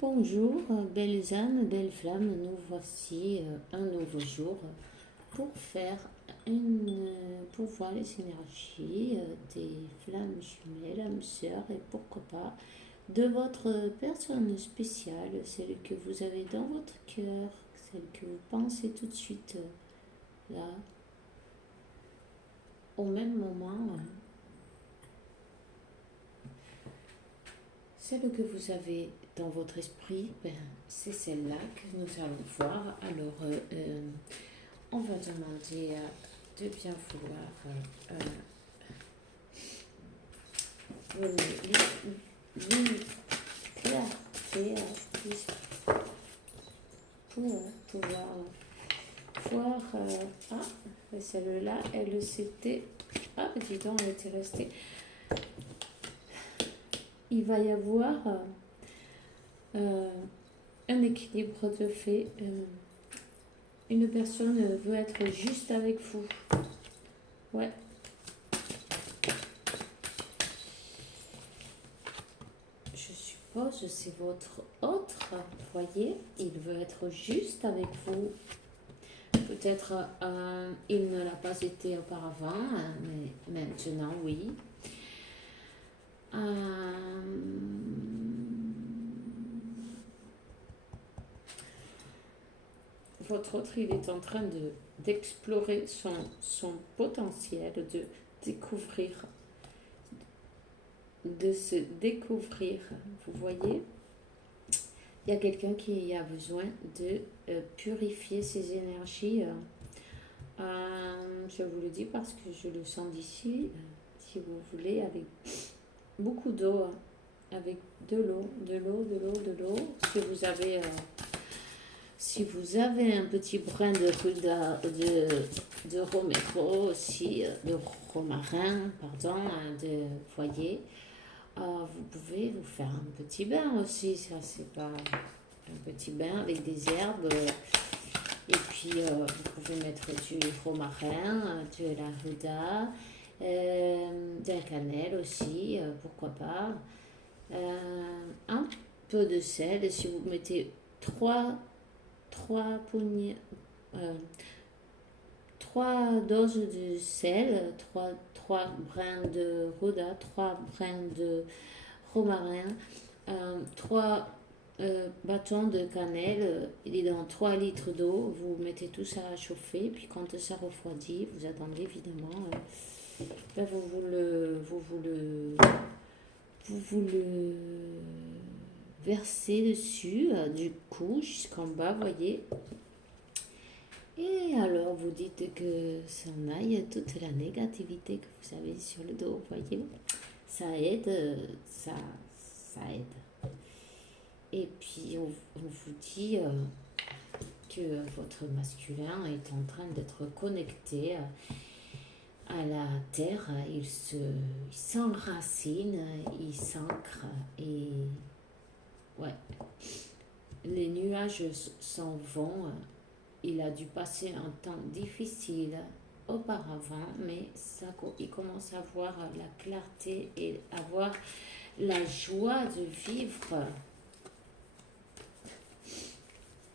Bonjour, belles âmes, belles flammes, nous voici un nouveau jour pour faire pour voir les énergies des flammes jumelles, âmes sœurs et pourquoi pas de votre personne spéciale, celle que vous avez dans votre cœur, celle que vous pensez tout de suite là, au même moment. Celle que vous avez dans votre esprit, c'est celle-là que nous allons voir. Alors, on va demander de bien vouloir lui clarté pour pouvoir voir. Celle-là, elle s'était. Ah, dis donc, elle était restée. Il va y avoir un équilibre de fait. Une personne veut être juste avec vous. Ouais. Je suppose que c'est votre autre, voyez. Il veut être juste avec vous. Peut-être il ne l'a pas été auparavant, mais maintenant, oui. Votre autre, il est en train d'explorer son potentiel, de découvrir, de se découvrir. Vous voyez, il y a quelqu'un qui a besoin de purifier ses énergies. Je vous le dis parce que je le sens d'ici, si vous voulez, avec beaucoup d'eau, avec de l'eau. Si vous avez un petit brin de romero aussi, de romarin, pardon, voyez, vous pouvez vous faire un petit bain aussi. Ça, c'est pas un petit bain avec des herbes. Et puis, vous pouvez mettre du romarin, de la ruda, de la cannelle aussi, pourquoi pas. Un peu de sel. Si vous mettez trois doses de sel, trois brins de ruda, 3 brins de romarin, 3 bâtons de cannelle, il est dans 3 litres d'eau, vous mettez tout ça à chauffer, puis quand ça refroidit, vous attendez évidemment, vous le versez dessus, du cou jusqu'en bas, voyez. Et alors vous dites que ça en aille toute la négativité que vous avez sur le dos, voyez. Ça aide, ça aide. Et puis on vous dit que votre masculin est en train d'être connecté à la terre, il s'enracine, il s'ancre et ouais, les nuages s'en vont. Il a dû passer un temps difficile auparavant, mais il commence à voir la clarté et à voir la joie de vivre.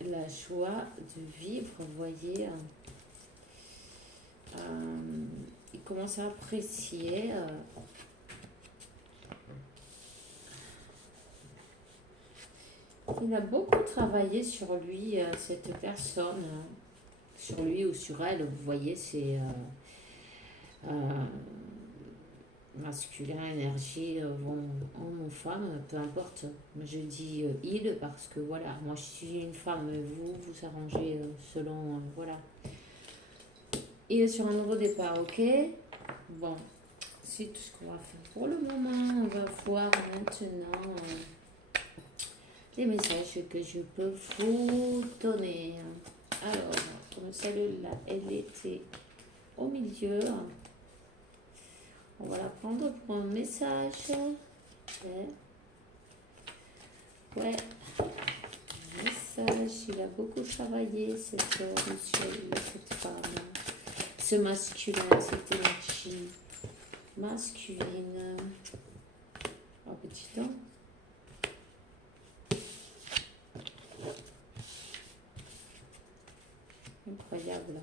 La joie de vivre, vous voyez. Il commence à apprécier il a beaucoup travaillé sur lui, cette personne, sur lui ou sur elle, vous voyez, c'est masculin, énergie, homme ou femme, peu importe. Je dis il parce que voilà, moi je suis une femme, vous arrangez selon, voilà. Il est sur un nouveau départ, ok? Bon, c'est tout ce qu'on va faire pour le moment. On va voir maintenant les messages que je peux vous donner. Alors, comme celle-là, elle était au milieu. On va la prendre pour un message. Ouais. Message, il a beaucoup travaillé, cette femme. Ce masculin, cette énergie masculine. Oh, petit temps. incroyable.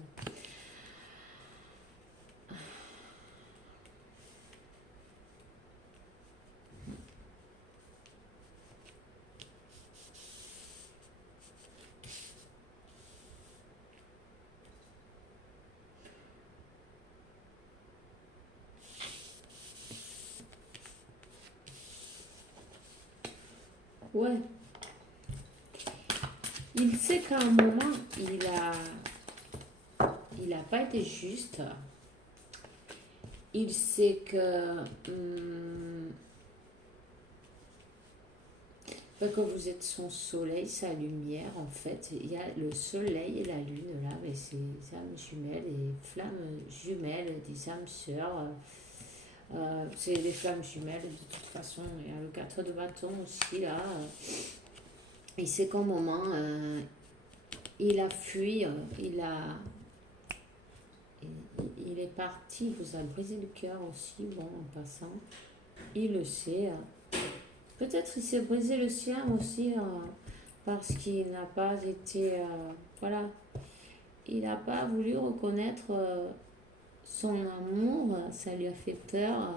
Ouais. Il sait qu'à un moment, il a pas été juste. Il sait que vous êtes son soleil, sa lumière, en fait. Il y a le soleil et la lune, là, mais c'est des âmes jumelles et flammes jumelles, des âmes sœurs. C'est des flammes jumelles, de toute façon. Il y a le 4 de bâton aussi, là. Il sait qu'au moment, il a fui, il est parti, il vous a brisé le cœur aussi, bon, en passant. Il le sait. Peut-être il s'est brisé le sien aussi parce qu'il n'a pas été... voilà. Il n'a pas voulu reconnaître son amour, ça lui a fait peur.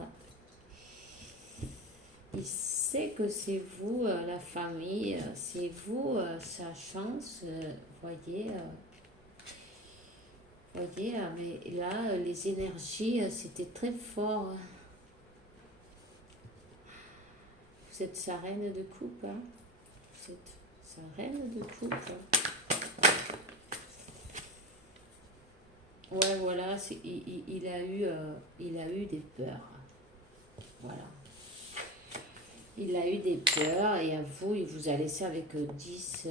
Il sait que c'est vous, la famille, c'est vous, sa chance, voyez. Voyez, mais là, les énergies, c'était très fort. Vous êtes sa reine de coupe, hein. Vous êtes sa reine de coupe. Ouais, voilà, il a eu des peurs. Voilà. Il a eu des peurs et à vous, il vous a laissé avec 10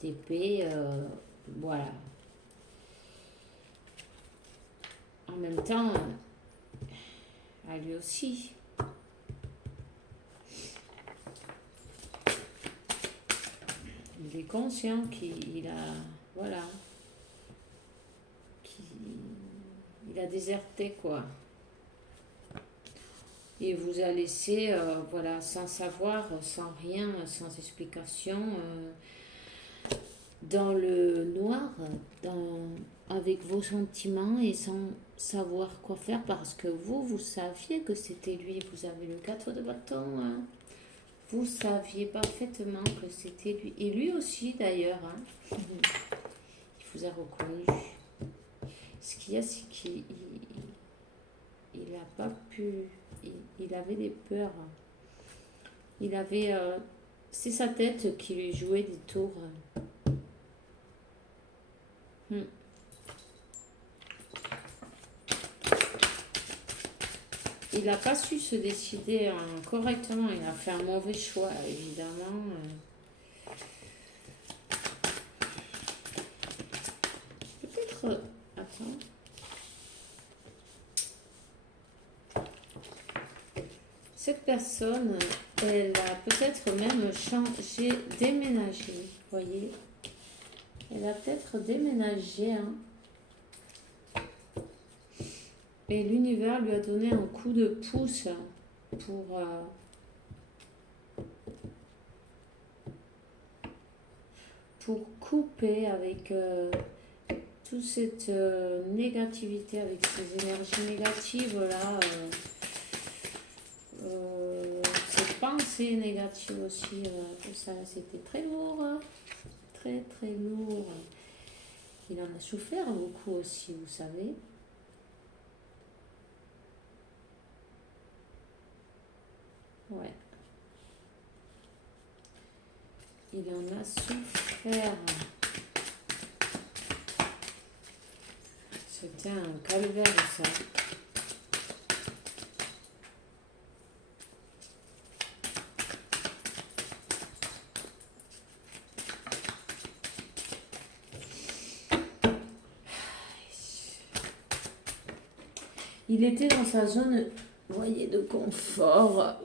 d'épée. Voilà. En même temps, à lui aussi. Il est conscient qu'il a... Voilà. Il a déserté, quoi. Et vous a laissé, voilà, sans savoir, sans rien, sans explication, dans le noir, avec vos sentiments et sans savoir quoi faire parce que vous saviez que c'était lui. Vous avez le 4 de bâton, hein. Vous saviez parfaitement que c'était lui. Et lui aussi, d'ailleurs, hein. Il vous a reconnu. Ce qu'il y a, c'est qu'il n'a pas pu... Il avait des peurs. Il avait... c'est sa tête qui lui jouait des tours. Il n'a pas su se décider correctement. Il a fait un mauvais choix, évidemment. Peut-être... attends. Cette personne, elle a peut-être même changé, déménagé, voyez. Elle a peut-être déménagé, hein. Et l'univers lui a donné un coup de pouce pour couper avec toute cette négativité, avec ces énergies négatives là, ces pensées négatives aussi, tout ça, c'était très lourd, très très lourd. Il en a souffert beaucoup aussi, vous savez. Ouais. Il en a souffert. C'était un calvaire, ça. Il était dans sa zone, vous voyez, de confort.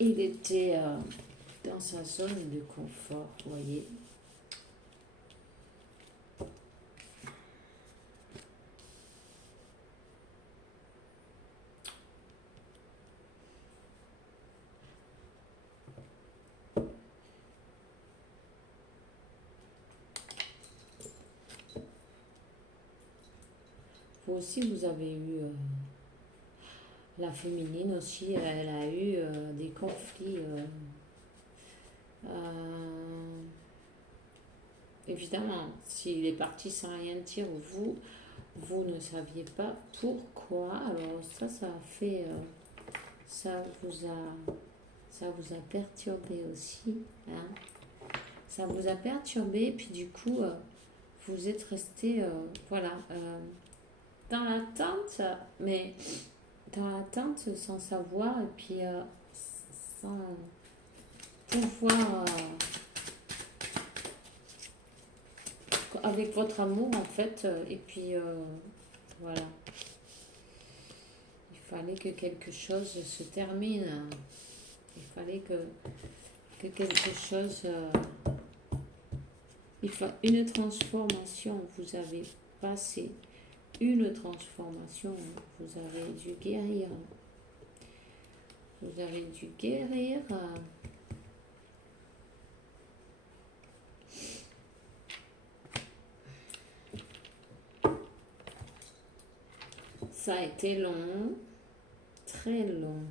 Il était dans sa zone de confort, vous voyez. vous aussi, vous avez eu la féminine aussi, elle a eu des conflits. Euh, Évidemment, s'il est parti sans rien dire, vous ne saviez pas pourquoi. Alors ça a fait, ça vous a, ça vous a perturbé aussi, hein. Ça vous a perturbé, puis du coup, vous êtes resté, voilà, dans l'attente, mais dans l'attente sans savoir, et puis sans pouvoir, avec votre amour en fait, et puis voilà, il fallait que quelque chose se termine, il fallait que quelque chose, une transformation, vous avez passé une transformation, vous avez dû guérir, vous avez dû guérir. Ça a été long, très long.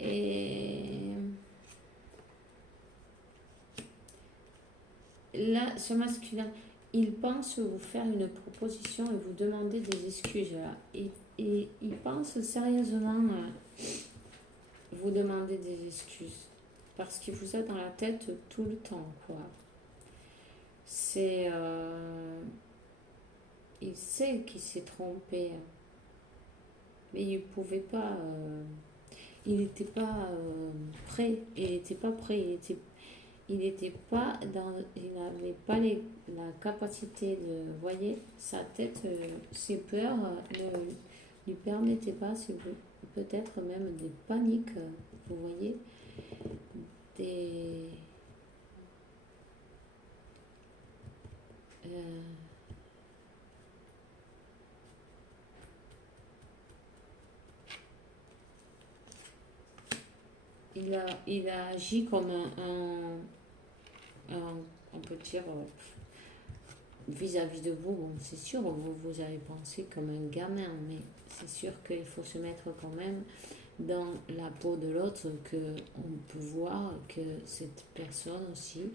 Et là, ce masculin, il pense vous faire une proposition et vous demander des excuses. Là. Et il pense sérieusement vous demander des excuses. Parce qu'il vous a dans la tête tout le temps, quoi. C'est... il sait qu'il s'est trompé. Mais il ne pouvait pas... il n'était pas prêt. Il n'était pas prêt. Il n'était pas dans... Il n'avait pas la capacité de... Vous voyez, sa tête, ses peurs ne lui permettaient pas, peut-être même des paniques, vous voyez, des... il a agi comme on peut dire, vis-à-vis de vous. Bon, c'est sûr, vous avez pensé comme un gamin, mais c'est sûr qu'il faut se mettre quand même dans la peau de l'autre, qu'on peut voir que cette personne aussi,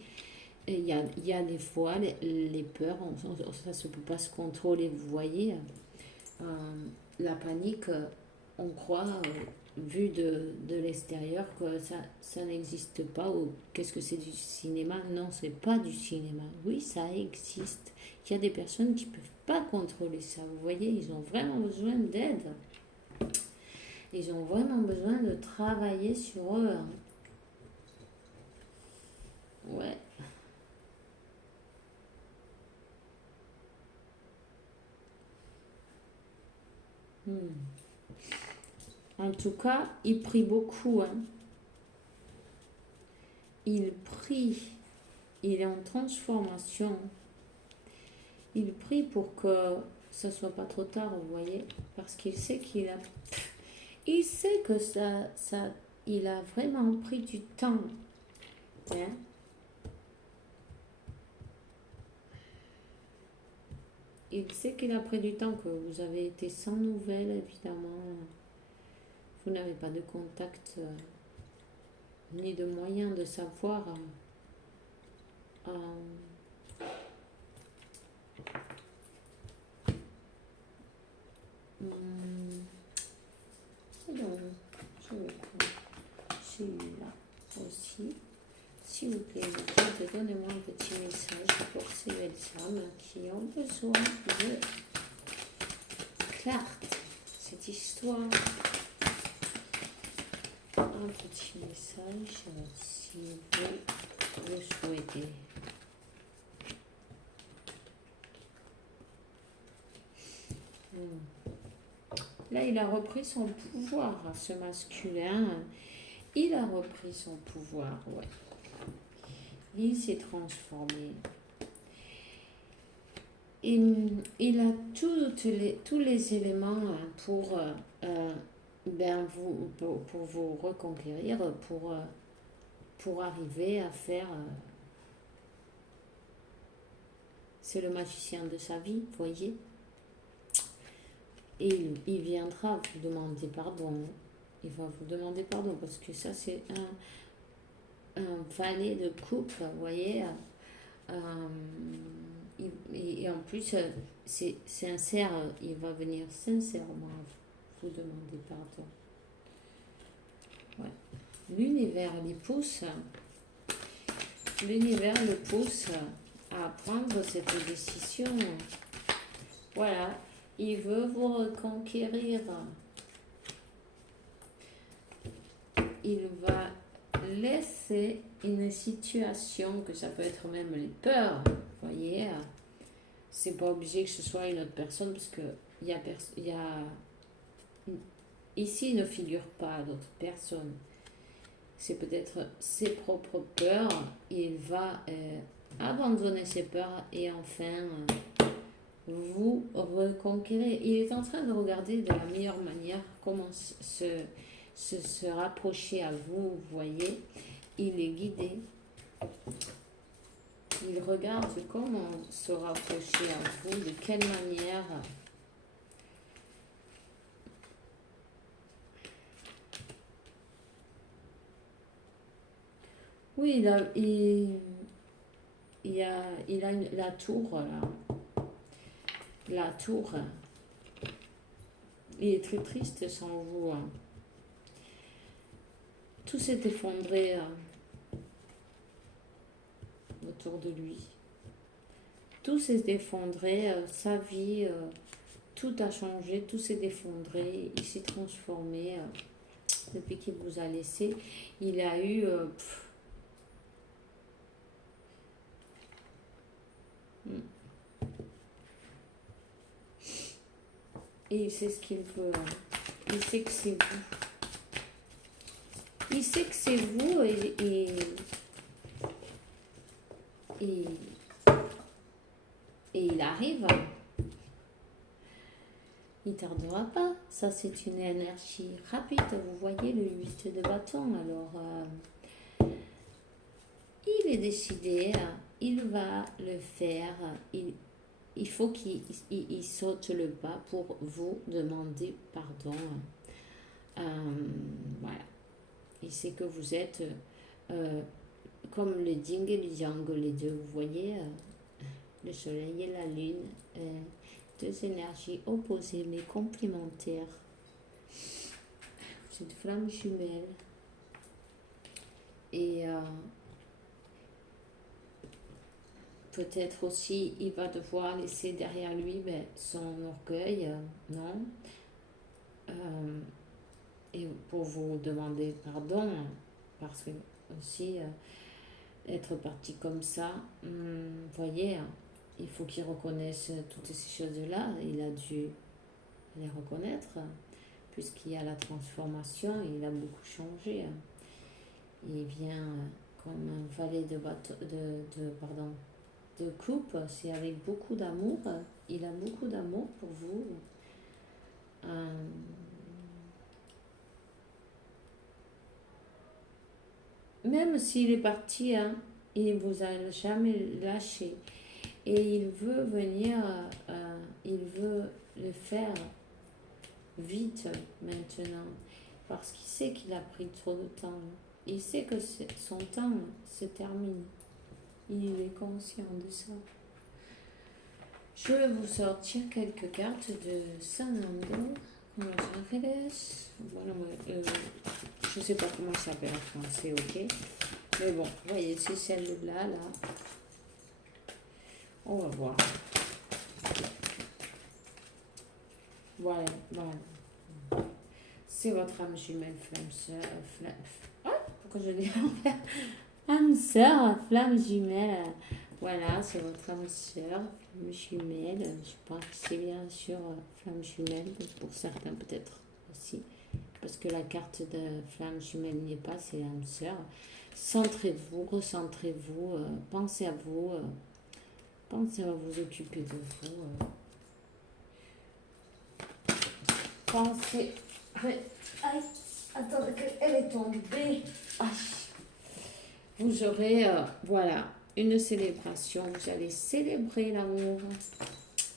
il y a des fois les peurs, ça ne se peut pas se contrôler, vous voyez. La panique, on croit, vu de l'extérieur, que ça n'existe pas, ou qu'est-ce que c'est du cinéma? Non, c'est pas du cinéma. Oui, ça existe. Il y a des personnes qui ne peuvent pas contrôler ça, vous voyez, ils ont vraiment besoin d'aide. Ils ont vraiment besoin de travailler sur eux. Ouais. En tout cas, il prie beaucoup, hein. Il prie. Il est en transformation. Il prie pour que ça ne soit pas trop tard, vous voyez. Parce qu'il sait il sait que il a vraiment pris du temps, hein. Il sait qu'il a pris du temps, que vous avez été sans nouvelles, évidemment. Vous n'avez pas de contact, ni de moyen de savoir. Donc, je vais prendre celui-là aussi. S'il vous plaît, donnez-moi un petit message pour ces belles âmes qui ont besoin de clarté. Cette histoire. Un petit message si vous le souhaitez. Là, il a repris son pouvoir, ce masculin. Il a repris son pouvoir, ouais. Il s'est transformé. Il a tous les éléments pour vous reconquérir, pour arriver à faire... c'est le magicien de sa vie, vous voyez. Et il viendra vous demander pardon. Il va vous demander pardon parce que ça, c'est un valet de coupe, vous voyez. Et en plus, c'est sincère, il va venir sincèrement vous demander pardon. Ouais. L'univers les pousse, l'univers le pousse à prendre cette décision. Voilà, il veut vous reconquérir. Il va laisser une situation, que ça peut être même les peurs, vous voyez. C'est pas obligé que ce soit une autre personne, parce que ici, il ne figure pas d'autres personnes. C'est peut-être ses propres peurs. Il va abandonner ses peurs et enfin vous reconquérir. Il est en train de regarder de la meilleure manière comment se rapprocher à vous, vous voyez. Il est guidé. Il regarde comment se rapprocher à vous, de quelle manière. Oui, il a la tour, là. La tour. Il est très triste sans vous. Tout s'est effondré autour de lui. Tout s'est effondré, sa vie, tout a changé, tout s'est effondré, il s'est transformé depuis qu'il vous a laissé. Il a eu... et il sait ce qu'il veut. Il sait que c'est vous. Il sait que c'est vous et il arrive. Il tardera pas. Ça, c'est une énergie rapide. Vous voyez le 8 de bâton. Alors, il est décidé. Il va le faire. Il faut qu'il saute le pas pour vous demander pardon. Voilà. Il sait que vous êtes comme le yin et le yang, les deux. Vous voyez, le soleil et la lune. Deux énergies opposées mais complémentaires. C'est une flamme jumelle. Et peut-être aussi il va devoir laisser derrière lui son orgueil, non, et pour vous demander pardon, parce que aussi être parti comme ça, voyez, il faut qu'il reconnaisse toutes ces choses-là. Il a dû les reconnaître, puisqu'il y a la transformation, il a beaucoup changé. Il vient comme un valet de coupe, c'est avec beaucoup d'amour. Il a beaucoup d'amour pour vous. Même s'il est parti, il ne vous a jamais lâché. Et il veut venir, il veut le faire vite maintenant, parce qu'il sait qu'il a pris trop de temps. Il sait que son temps se termine. Il est conscient de ça. Je vais vous sortir quelques cartes de San Andrés, Los Angeles. Voilà, je ne sais pas comment ça s'appelle en français, ok? Mais bon, vous voyez, c'est celle-là, là. On va voir. Voilà, voilà. C'est votre âme jumelle, flamme sœur. Pourquoi je dis âme sœur, flamme jumelle. Voilà, c'est votre âme sœur, flamme jumelle. Je pense que c'est bien sûr flamme jumelle, pour certains peut-être aussi. Parce que la carte de flamme jumelle n'y est pas, c'est l'âme sœur. Centrez-vous, recentrez-vous, pensez à vous. Pensez à vous occuper de vous. Pensez... Aïe, attendez, elle est tombée. Aïe. Vous aurez, voilà, une célébration. Vous allez célébrer l'amour.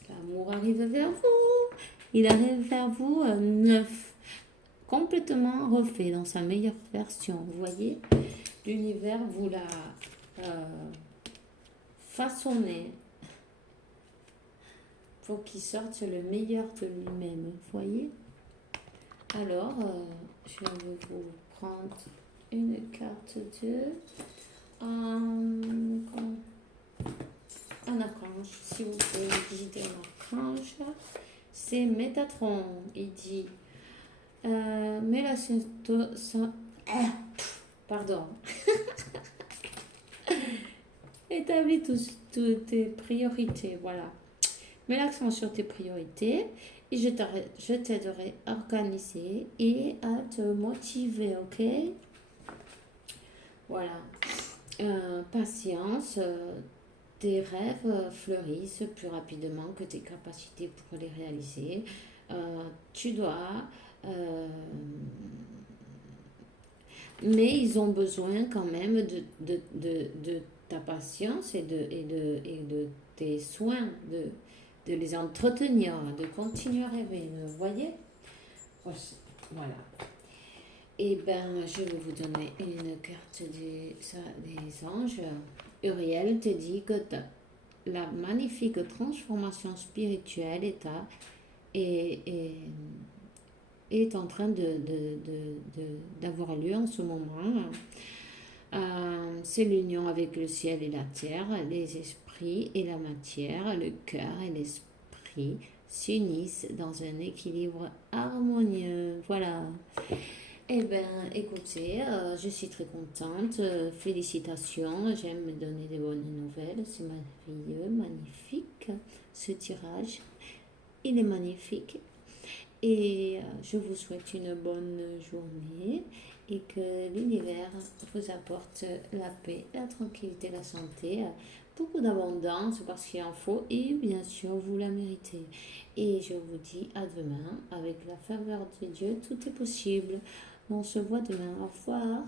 L'amour arrive vers vous. Il arrive vers vous neuf, complètement refait dans sa meilleure version. Vous voyez, l'univers vous l'a façonné pour qu'il sorte le meilleur de lui-même. Vous voyez. Alors, je vais vous prendre une carte de un archange, si vous pouvez guider un archange. C'est Métatron. Il dit mais la pardon. Établis toutes tes priorités, voilà. Mets l'accent sur tes priorités et je t'aiderai à organiser et à te motiver, ok? Voilà. Patience, tes rêves fleurissent plus rapidement que tes capacités pour les réaliser. Tu dois... mais ils ont besoin quand même de ta patience et de tes soins, de les entretenir, de continuer à rêver. Vous voyez? Voilà. Et ben, je vais vous donner une carte des anges. Uriel te dit que la magnifique transformation spirituelle est en train d'avoir lieu en ce moment. C'est l'union avec le ciel et la terre, les esprits et la matière, le cœur et l'esprit s'unissent dans un équilibre harmonieux. Voilà. Eh bien, écoutez, je suis très contente. Félicitations. J'aime me donner des bonnes nouvelles. C'est merveilleux, magnifique. Ce tirage, il est magnifique. Et je vous souhaite une bonne journée et que l'univers vous apporte la paix, la tranquillité, la santé, beaucoup d'abondance parce qu'il en faut et bien sûr vous la méritez. Et je vous dis à demain avec la faveur de Dieu, tout est possible. On se voit demain. Au revoir.